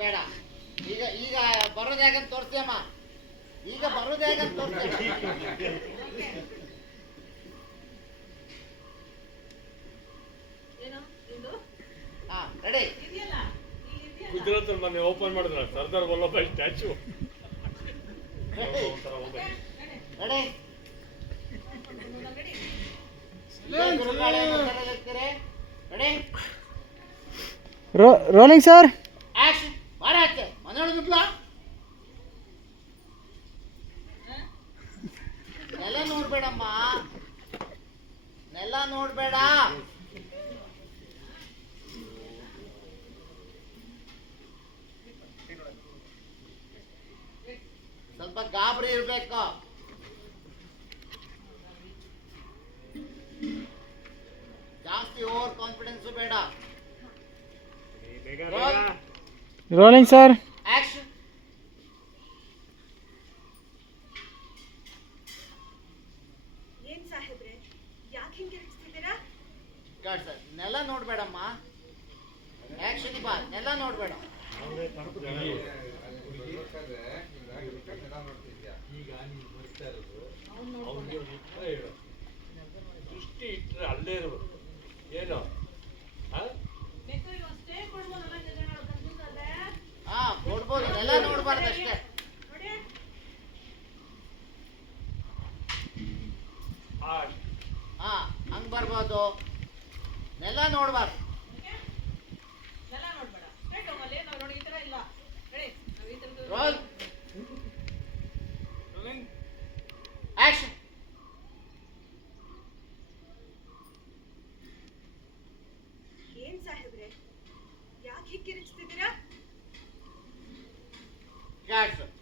ಬೇಡ. ಈಗ ಈಗ ಬರೋದು ಹೇಗಂತ ತೋರಿಸ್ತೀಯಮ್ಮ. ಈಗ ಬರೋದು ಹೇಗಂತ ತೋರಿಸ್ತೀಯ. ಹಾ ರೆಡಿ. ಗುಜರಾತ್ ಮೊನ್ನೆ ಓಪನ್ ಮಾಡಿದ್ರ Sardar Vallabhai statue. Ready. Rolling sir. Action. ಮಾರಾಯ್ತೆ ಮನೆಯೊಳಗಿದ್ಲ. ನೆಲ ನೋಡ್ಬೇಡಮ್ಮ, ನೆಲ ನೋಡ್ಬೇಡ. ಸ್ವಲ್ಪ ಗಾಬರಿ ಇರ್ಬೇಕು. ಜಾಸ್ತಿ ಓವರ್ ಕಾನ್ಫಿಡೆನ್ಸ್ ಬೇಡ. Rolling sir. ಆಕ್ಷನ್. ಏನ್ ಸಾಹೇಬ್ರೆ ಯಾಕೆ ಹಿಂಗೆ ಹಿಡಿಸ್ತಿದ್ದೀರಾ? ಗಾಡ್ ಸರ್, ನೆಲ ನೋಡ್ಬೇಡಮ್ಮ. ಆಕ್ಷನ್ ಬಾ, ನೆಲ ನೋಡ್ಬೇಡ. ಈಗ ನೀನು ಬರ್ತಾ ಇರೋದು ಅವ್ರಿಗೆ ಹೇಳು, ದೃಷ್ಟಿ ಇಟ್ಟರೆ ಅಲ್ಲೇ ಇರ್ಬೇಕು. ಏನು ಹಾ ಕೊಡ್ಬೋದು, ನೆಲ ನೋಡ್ಬಾರ್ದು ಅಷ್ಟೇ. ಹಾ ಹಂಗ್ ಬರ್ಬೋದು, ನೆಲ ನೋಡ್ಬಾರ್ದು. ರೋಲ್. ಆಕ್ಷನ್. ಏನ್ ಸಾಹೇಬ್ರೆ ಯಾಕೆ ಹಿಂಗೆ ಹಿಡಿಸ್ತಿದ್ದೀರಾ? God sir,